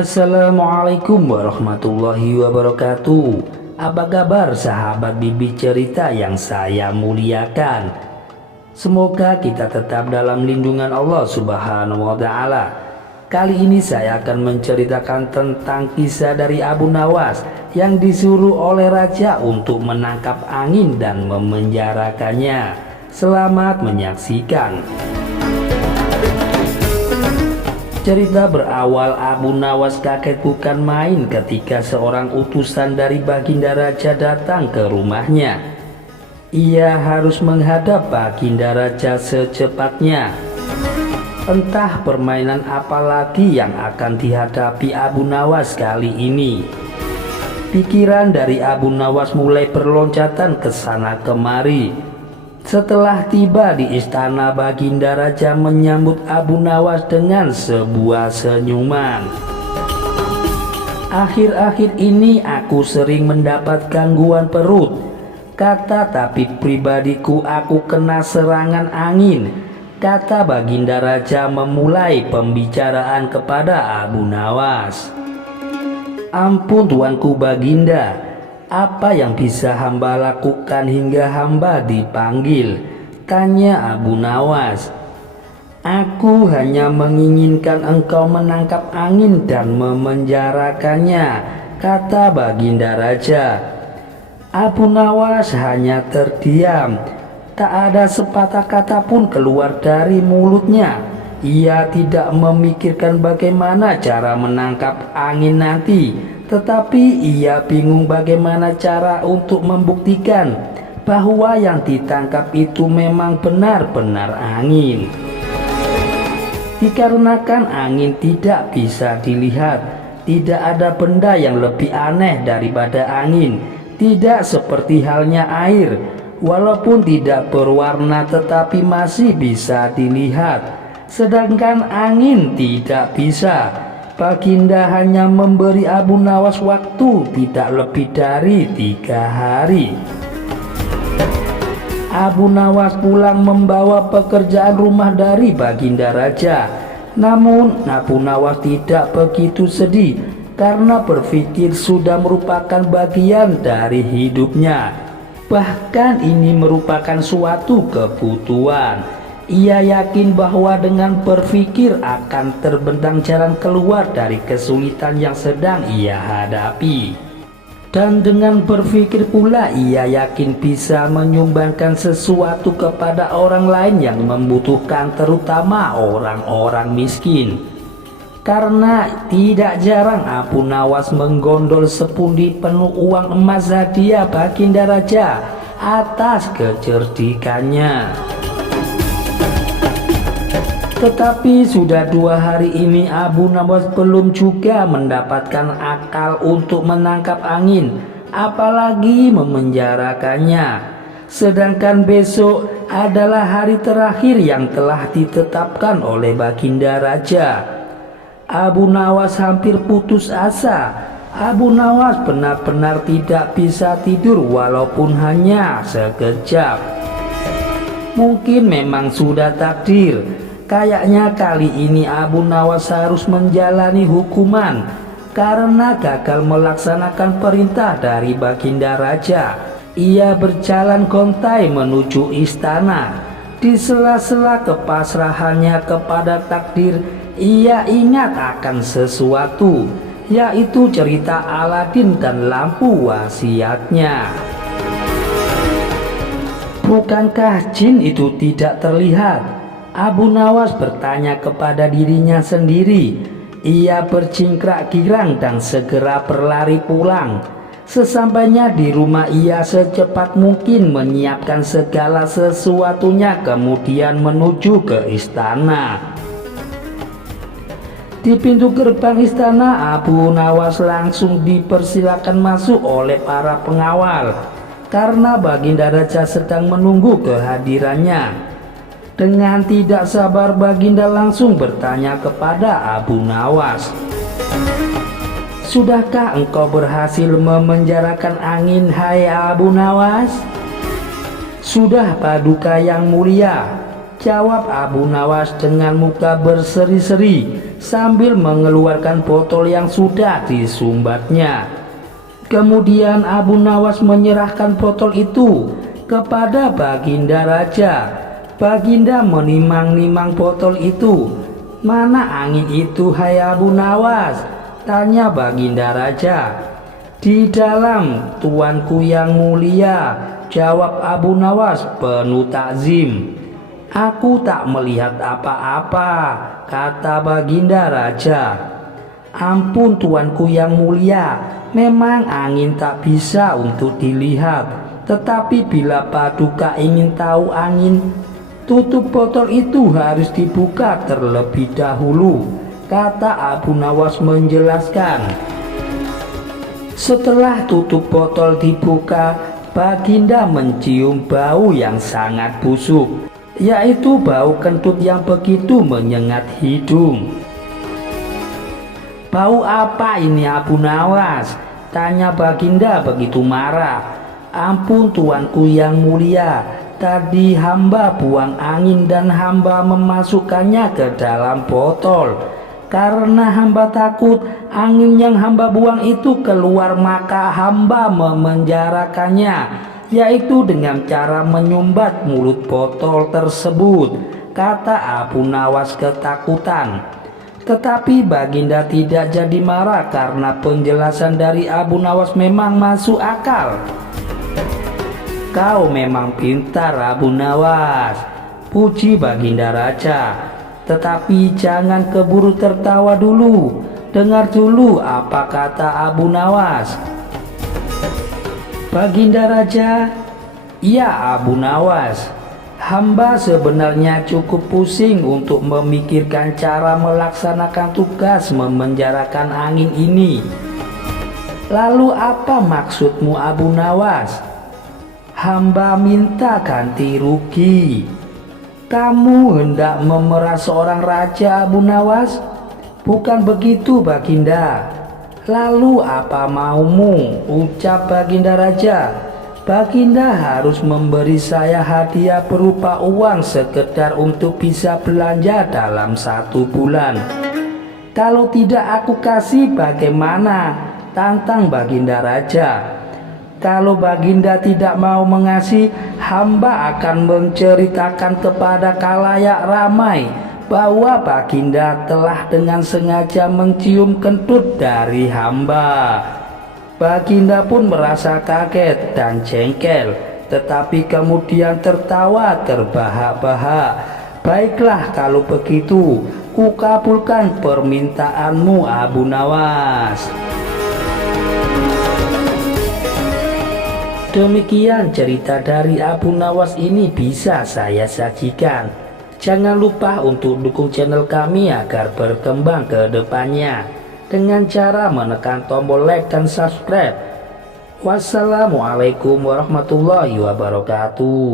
Assalamualaikum warahmatullahi wabarakatuh. Apa kabar sahabat Bibi Cerita yang saya muliakan? Semoga kita tetap dalam lindungan Allah Subhanahu wa Ta'ala. Kali ini saya akan menceritakan tentang kisah dari Abu Nawas yang disuruh oleh raja untuk menangkap angin dan memenjarakannya. Selamat menyaksikan. Cerita berawal Abu Nawas kaget bukan main ketika seorang utusan dari Baginda Raja datang ke rumahnya. Ia harus menghadap Baginda Raja secepatnya. Entah permainan apa lagi yang akan dihadapi Abu Nawas kali ini. Pikiran dari Abu Nawas mulai berloncatan ke sana kemari. Setelah tiba di istana, Baginda Raja menyambut Abu Nawas dengan sebuah senyuman. Akhir-akhir ini aku sering mendapat gangguan perut, kata tabib pribadiku. Aku kena serangan angin, kata Baginda Raja memulai pembicaraan kepada Abu Nawas. Ampun tuanku Baginda, apa yang bisa hamba lakukan hingga hamba dipanggil? Tanya Abu Nawas. Aku hanya menginginkan engkau menangkap angin dan memenjarakannya, kata Baginda Raja. Abu Nawas hanya terdiam. Tak ada sepatah kata pun keluar dari mulutnya. Ia tidak memikirkan bagaimana cara menangkap angin nanti, tetapi ia bingung bagaimana cara untuk membuktikan bahwa yang ditangkap itu memang benar-benar angin. Dikarenakan angin tidak bisa dilihat, tidak ada benda yang lebih aneh daripada angin. Tidak seperti halnya air, walaupun tidak berwarna tetapi masih bisa dilihat. Sedangkan angin tidak bisa. Baginda hanya memberi Abu Nawas waktu tidak lebih dari 3 hari. Abu Nawas pulang membawa pekerjaan rumah dari Baginda Raja. Namun Abu Nawas tidak begitu sedih karena berpikir sudah merupakan bagian dari hidupnya. Bahkan ini merupakan suatu kebutuhan. Ia yakin bahwa dengan berpikir akan terbentang jalan keluar dari kesulitan yang sedang ia hadapi. Dan dengan berpikir pula ia yakin bisa menyumbangkan sesuatu kepada orang lain yang membutuhkan, terutama orang-orang miskin. Karena tidak jarang Abu Nawas menggondol sepundi penuh uang emas hadiah Baginda Raja atas kecerdikannya. Tetapi sudah 2 hari ini Abu Nawas belum juga mendapatkan akal untuk menangkap angin, apalagi memenjarakannya. Sedangkan besok adalah hari terakhir yang telah ditetapkan oleh Baginda Raja. Abu Nawas hampir putus asa. Abu Nawas benar-benar tidak bisa tidur walaupun hanya sekejap. Mungkin memang sudah takdir. Kayaknya kali ini Abu Nawas harus menjalani hukuman karena gagal melaksanakan perintah dari Baginda Raja. Ia berjalan gontai menuju istana. Di sela-sela kepasrahannya kepada takdir, ia ingat akan sesuatu, yaitu cerita Aladin dan lampu wasiatnya. Bukankah jin itu tidak terlihat? Abu Nawas bertanya kepada dirinya sendiri. Ia bercingkrak girang dan segera berlari pulang. Sesampainya di rumah ia secepat mungkin menyiapkan segala sesuatunya kemudian menuju ke istana. Di pintu gerbang istana, Abu Nawas langsung dipersilakan masuk oleh para pengawal karena Baginda Raja sedang menunggu kehadirannya. Dengan tidak sabar Baginda langsung bertanya kepada Abu Nawas, "Sudahkah engkau berhasil memenjarakan angin, hai Abu Nawas?" "Sudah Paduka yang mulia," jawab Abu Nawas dengan muka berseri-seri sambil mengeluarkan botol yang sudah disumbatnya. Kemudian Abu Nawas menyerahkan botol itu kepada Baginda Raja. Baginda menimang-nimang botol itu. "Mana angin itu, hai Abu Nawas?" tanya Baginda Raja. "Di dalam, tuanku yang mulia," jawab Abu Nawas penuh takzim. "Aku tak melihat apa-apa," kata Baginda Raja. "Ampun tuanku yang mulia, memang angin tak bisa untuk dilihat. Tetapi bila Paduka ingin tahu angin, tutup botol itu harus dibuka terlebih dahulu," kata Abu Nawas menjelaskan. Setelah tutup botol dibuka, Baginda mencium bau yang sangat busuk, yaitu bau kentut yang begitu menyengat hidung. "Bau apa ini Abu Nawas?" tanya Baginda begitu marah. "Ampun tuanku yang mulia, tadi hamba buang angin dan hamba memasukkannya ke dalam botol. Karena hamba takut angin yang hamba buang itu keluar, maka hamba memenjarakannya, yaitu dengan cara menyumbat mulut botol tersebut," kata Abu Nawas ketakutan. Tetapi Baginda tidak jadi marah karena penjelasan dari Abu Nawas memang masuk akal. "Kau memang pintar Abu Nawas," puji Baginda Raja. "Tetapi jangan keburu tertawa dulu. Dengar dulu apa kata Abu Nawas." Baginda Raja, "Ya Abu Nawas, hamba sebenarnya cukup pusing untuk memikirkan cara melaksanakan tugas memenjarakan angin ini." "Lalu apa maksudmu Abu Nawas?" "Hamba minta ganti rugi." "Kamu hendak memeras seorang raja Abu Nawas?" "Bukan begitu Baginda." "Lalu apa maumu?" ucap Baginda Raja. "Baginda harus memberi saya hadiah berupa uang sekedar untuk bisa belanja dalam 1 bulan. Kalau tidak aku kasih bagaimana?" tantang Baginda Raja. "Kalau Baginda tidak mau mengasih, hamba akan menceritakan kepada khalayak ramai bahwa Baginda telah dengan sengaja mencium kentut dari hamba." Baginda pun merasa kaget dan jengkel, tetapi kemudian tertawa terbahak-bahak. "Baiklah kalau begitu, kukabulkan permintaanmu Abu Nawas." Demikian cerita dari Abu Nawas ini bisa saya sajikan. Jangan lupa untuk dukung channel kami agar berkembang ke depannya dengan cara menekan tombol like dan subscribe. Wassalamualaikum warahmatullahi wabarakatuh.